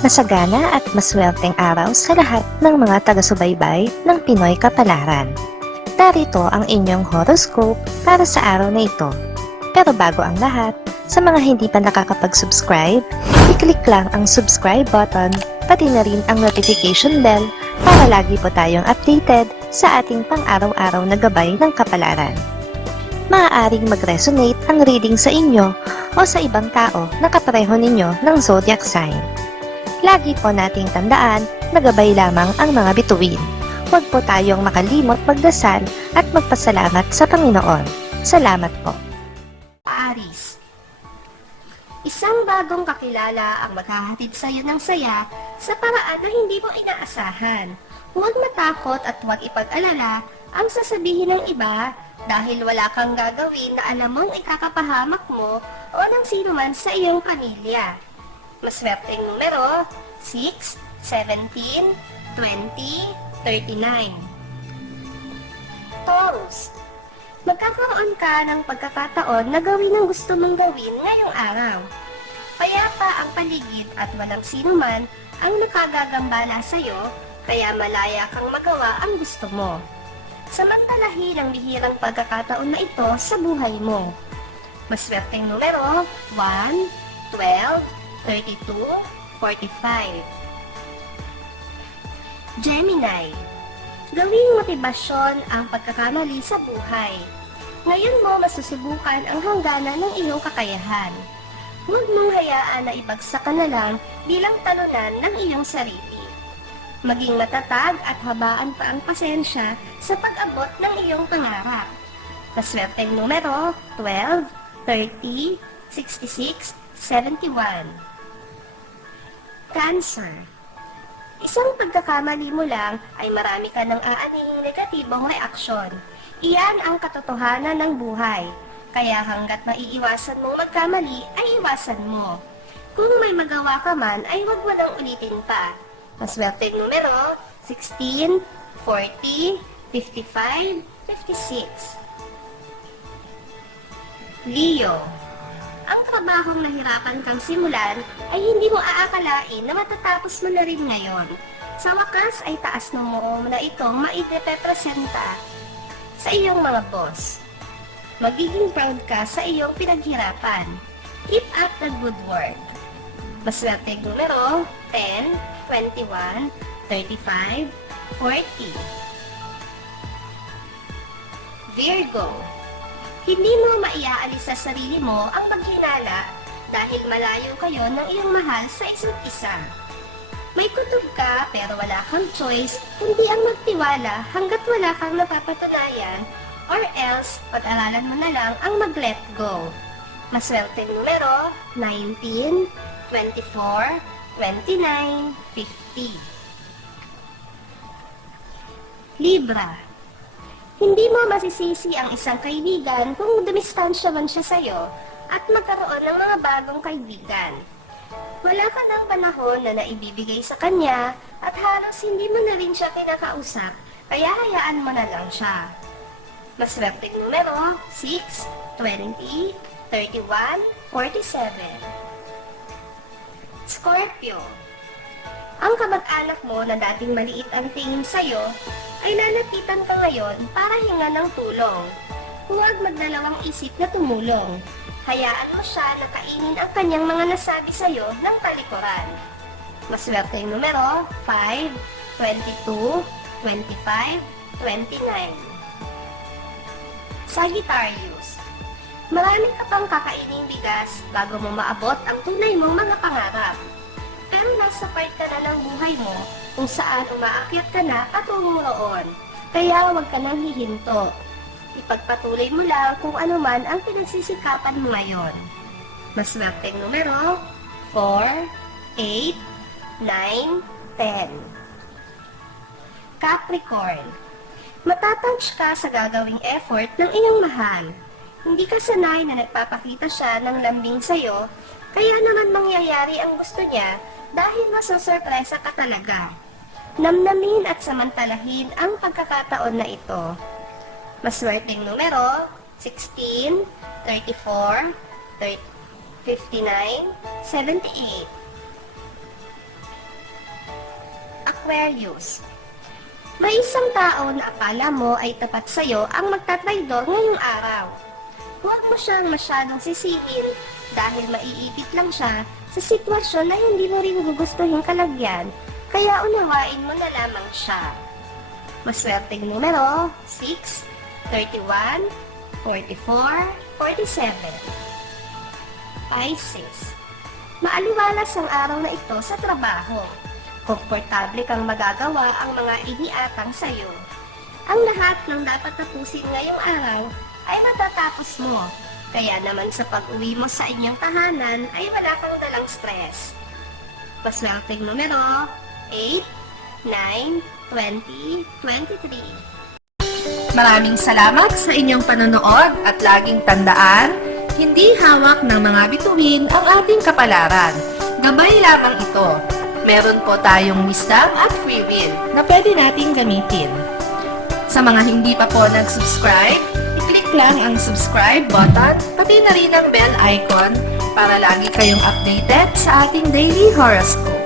Masagana at maswerteng araw sa lahat ng mga taga-subaybay ng Pinoy Kapalaran. Narito ang inyong horoscope para sa araw na ito. Pero bago ang lahat, sa mga hindi pa nakakapag-subscribe, i-click lang ang subscribe button, pati na rin ang notification bell para lagi po tayong updated sa ating pang-araw-araw na gabay ng kapalaran. Maaaring mag-resonate ang reading sa inyo o sa ibang tao na kapareho ninyo ng zodiac sign. Lagi po nating tandaan na gabay lamang ang mga bituin. Huwag po tayong makalimot magdasal at magpasalamat sa Panginoon. Salamat po. Aries. Isang bagong kakilala ang maghahatid sa iyo ng saya sa paraan na hindi mo inaasahan. Huwag matakot at huwag ipag-alala ang sasabihin ng iba dahil wala kang gagawin na alam mong ikakapahamak mo o ng sino man sa iyong pamilya. Maswerteng numero 6, 17, 20, 39. Taurus. Magkakaroon ka ng pagkakataon na gawin ang gusto mong gawin ngayong araw. Payapa ang paligid at walang sino man ang nakagagambala sa iyo, kaya malaya kang magawa ang gusto mo. Samantalahin ang bihirang pagkakataon na ito sa buhay mo. Maswerteng numero 1, 12, 32, 45. Gemini. Gawing motibasyon ang pagkakamali sa buhay. Ngayon mo masusubukan ang hangganan ng iyong kakayahan. Huwag mong hayaan na ibagsak ka na lang bilang talunan ng iyong sarili. Maging matatag at habaan pa ang pasensya sa pag-abot ng iyong pangarap. Maswerteng numero 12, 30, 66, 71. Cancer. Isang pagkakamali mo lang ay marami ka ng aanihing negatibong reaksyon. Iyan ang katotohanan ng buhay. Kaya hanggat maiiwasan mong magkamali ay iwasan mo. Kung may magawa ka man ay huwag mo nang ulitin pa. Maswerteng numero 16, 40, 55, 56. Leo. Ang trabahong nahirapan kang simulan ay hindi mo aakalain na matatapos mo na rin ngayon. Sa wakas ay taas ng noo na itong mairepresenta sa iyong mga boss. Magiging proud ka sa iyong pinaghirapan. Keep up the good work. Maswerteng numero 10, 21, 35, 40. Virgo. Hindi mo maiaalis sa sarili mo ang paghinala dahil malayo kayo ng iyong mahal sa isa't isa. May kutob ka pero wala kang choice kundi ang magtiwala hanggat wala kang napapatunayan or else pag-aralan mo na lang ang mag-let go. Maswerteng numero 19, 24, 29, 50. Libra. Hindi mo masisisi ang isang kaibigan kung dumistansya man siya sa'yo at magkaroon ng mga bagong kaibigan. Wala ka ng panahon na naibibigay sa kanya at halos hindi mo na rin siya kinakausap, kaya hayaan mo na lang siya. Maswerteng numero 6, 20, 31, 47. Scorpio. Ang kamag-anak mo na dating maliit ang tingin sa'yo ay lalapitan ka ngayon para hingan ng tulong. Huwag magdalawang isip na tumulong. Hayaan mo siya na kainin ang kanyang mga nasabi sa'yo ng talikuran. Maswerteng numero 5, 22, 25, 29. Sagittarius. Maraming ka pang kakaining bigas bago mo maabot ang tunay mong mga pangarap. Pero nasa part ka na ng buhay mo kung saan umaakyat ka na at umuroon. Kaya huwag ka nang hihinto. Ipagpatuloy mo lang kung ano man ang pinagsisikapan mo ngayon. Maswerteng numero 4, 8, 9, 10. Capricorn. Matatouch ka sa gagawing effort ng iyong mahal. Hindi ka sanay na nagpapakita siya ng lambing sa'yo, kaya naman mangyayari ang gusto niya dahil masasurpresa ka talaga. Namnamin at samantalahin ang pagkakataon na ito. Maswerteng numero 16, 34, 59, 78. Aquarius. May isang tao na akala mo ay tapat sa'yo ang magtatraydor ngayong araw. Huwag mo siyang masyadong sisihin dahil maiipit lang siya sa sitwasyon na hindi mo rin gugustuhin kalagyan, kaya unawain mo na lamang siya. Maswerteng numero 6, 31, 44, 47. Pisces. Maaliwalas ang araw na ito sa trabaho. Komportable kang magagawa ang mga iniatang sa'yo. Ang lahat ng dapat tapusin ngayong araw ay matatapos mo. Kaya naman sa pag-uwi mo sa inyong tahanan ay wala kang dalang stress. Paswerteng numero 8, 9, 20, 23. Maraming salamat sa inyong panonood at laging tandaan, hindi hawak ng mga bituin ang ating kapalaran. Gabay lamang ito. Meron po tayong wisdom at free will na pwede nating gamitin. Sa mga hindi pa po nag-subscribe, i-click lang ang subscribe button, pati na rin ang bell icon para lagi kayong updated sa ating daily horoscope.